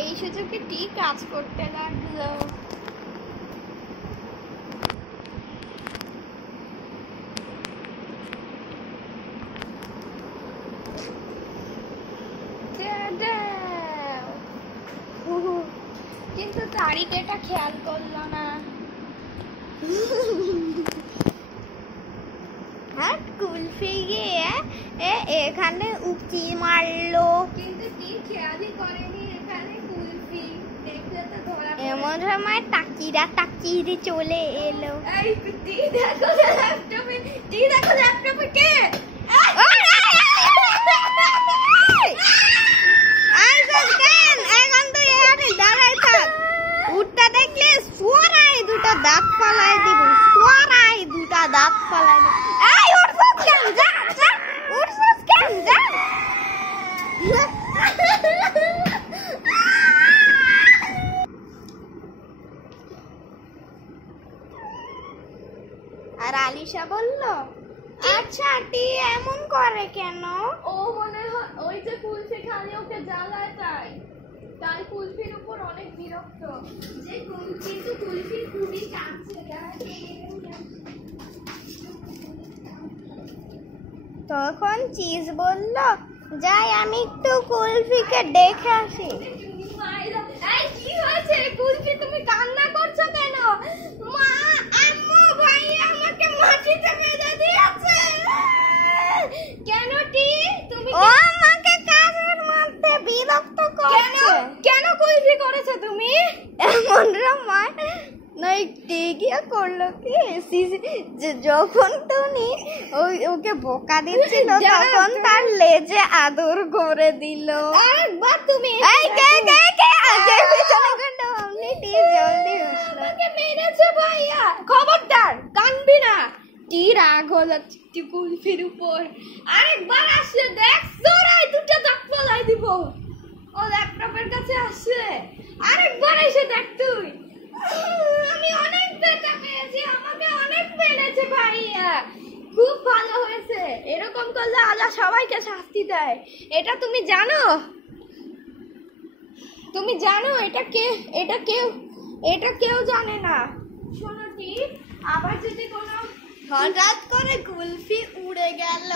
এই সুযোগে ঠিক কাজ করতে লাগলো। কিন্তু তারিখ এটা খেয়াল করলো না। হ্যাঁ কুলফি গিয়ে এখানে উঁকি মারলো, কিন্তু কি খেয়ালই করেনি এখানে কুলফি। দেখলে তো ধরা এমন সময় তাকিরা তাকিরে চলে এলো। এই দেখো ল্যাপটপে, দেখো ল্যাপটপে কে? এখন তো এখানে দাঁড়াই থাক, উঠটা দেখলে সোয়ারাই দুটো দাঁত ফালাই দিব, সোয়ারাই দুটো দাঁত ফালাই দিব। এই উঠছস কেন? যা যা, উঠছস কেন? যা। আর আলিশা বলল, আচ্ছা টি এমন করে কেন? ও মনে হয় ওই যে কুলফি খালি ওকে জ্বালায় তাই কুলফির উপর অনেক বিরক্ত। যে কিন্তু কুলফি খুবই কাঁদছে। তখন চিজ বলল, যাই আমি একটু কুলফিকে দেখে আসি। এই কি হয়েছে কুলফি, তুমি কান্না করছো কেন? মা, আম্মু, ভাইয়া আমাকে মাটিতে ফেলে দিয়েছে। কেন টি? তুমি ও আমাকে কাজের মধ্যে বিরক্ত করছে। কেন কুলফি করেছো তুমি? এমন সময় নাই টিকিয়া করলো কি, যখন তুমি ওকে বোকা দিচ্ছিল তখন তার লেজে আদর করে দিল। আরেকবার তুমি এই কে কে কে আগে পিছনে গন্ডো আমনি টি জলদি উঠলো। আমাকে মেরেছে ভাইয়া। খবরদার কানবি না। কি রাগ হলো কুলফির উপর। আরেকবার আসলে দেখ জোরাই দুটো দাঁত ফলাই দিব। ও ল্যাপটপের কাছে আসে, আরেকবার এসে দেখ তুই। আমি অনেক ব্যথা পেয়েছি, আমাকে অনেক মেরেছে ভাইয়া। খুব ভালো হয়েছে, এরকম করলে আল্লাহ সবাইকে শাস্তি দেয়। এটা তুমি জানো? তুমি জানো এটা কেউ জানে না। শোনো টি, আবার যদি কোনো হঠাৎ করে কুলফি উড়ে গেল,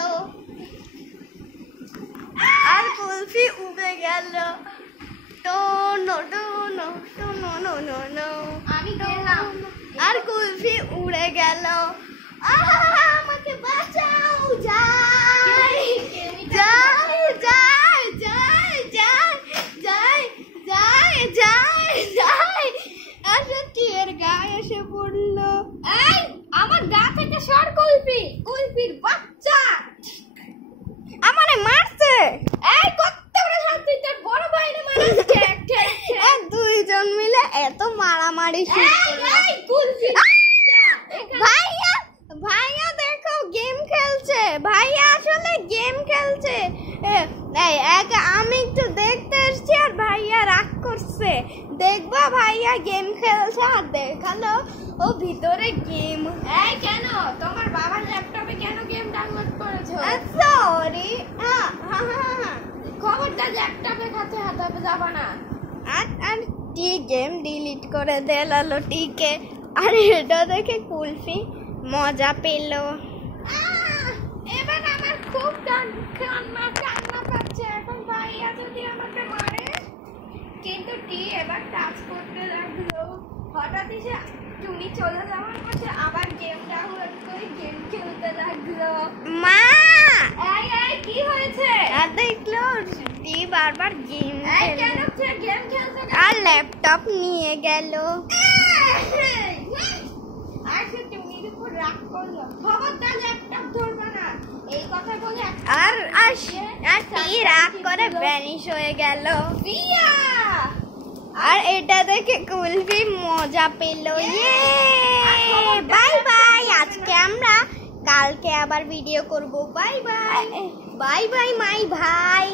আর কুলফি উড়ে গেল। আমি গেলাম, আর কুলফি উড়ে গেল। আমাকে বাঁচাও, যাই যাই যাই যাই যাই যাই যাই যাই যাই। আসে টিয়ের গায়ে এসে পড়লো। এই আমার গা থেকে সর কুলফি, কুলফির বাচ্চা। আমারে মারছে। এই কত বড় শাস্তি তোর বড় ভাইরে মারছে। এক দুইজন মিলে এত মারামারি শুরু করলো। এই কুলফি ভাইয়া ভাইয়া দেখো গেম খেলছে, ভাইয়া আসলে গেম খেলছে। আমি একটু দেখতে এসছি আর ভাইয়া রাগ করছে। দেখবা ভাইয়া গেম খেলছে আর দেখালো ও ভিতরে গেম। এই কেন তোমার বাবার ল্যাপটপে কেন গেম ডাউনলোড করেছো? সরি, খবরটা ল্যাপটপে কাছে হাতাবে যাবা না। আর টি গেম ডিলিট করে দিলালো টিকে। আর এটা দেখে কুলফি মজা পেল। এবার আমার খুব কান্না পাচ্ছে। এখন ভাইয়া যদি আমাকে মারে। কিন্তু টি এবার টাচ করতে লাগলো। হঠাৎ এসে টুনি চলে যাওয়ার পথে আবার গেম ডাউনলোড করে গেম খেলতে লাগলো। মা, এই কি হয়েছে? আর দেখলো টি বারবার গেম এই কেন গেম খেলছে? আর ল্যাপটপ নিয়ে গেল। আর সে টুনির উপর রাগ করলো। খবরদার ল্যাপটপ ধরবা না, এই কথা বলে আর টি রাগ করে ভ্যানিশ হয়ে গেল। বিয়া। আর এটা দেখে কুলফি মজা পেল। ইয়ে, বাই বাই। আজকে আমরা কালকে আবার ভিডিও করব। Bye bye, bye bye my ভাই।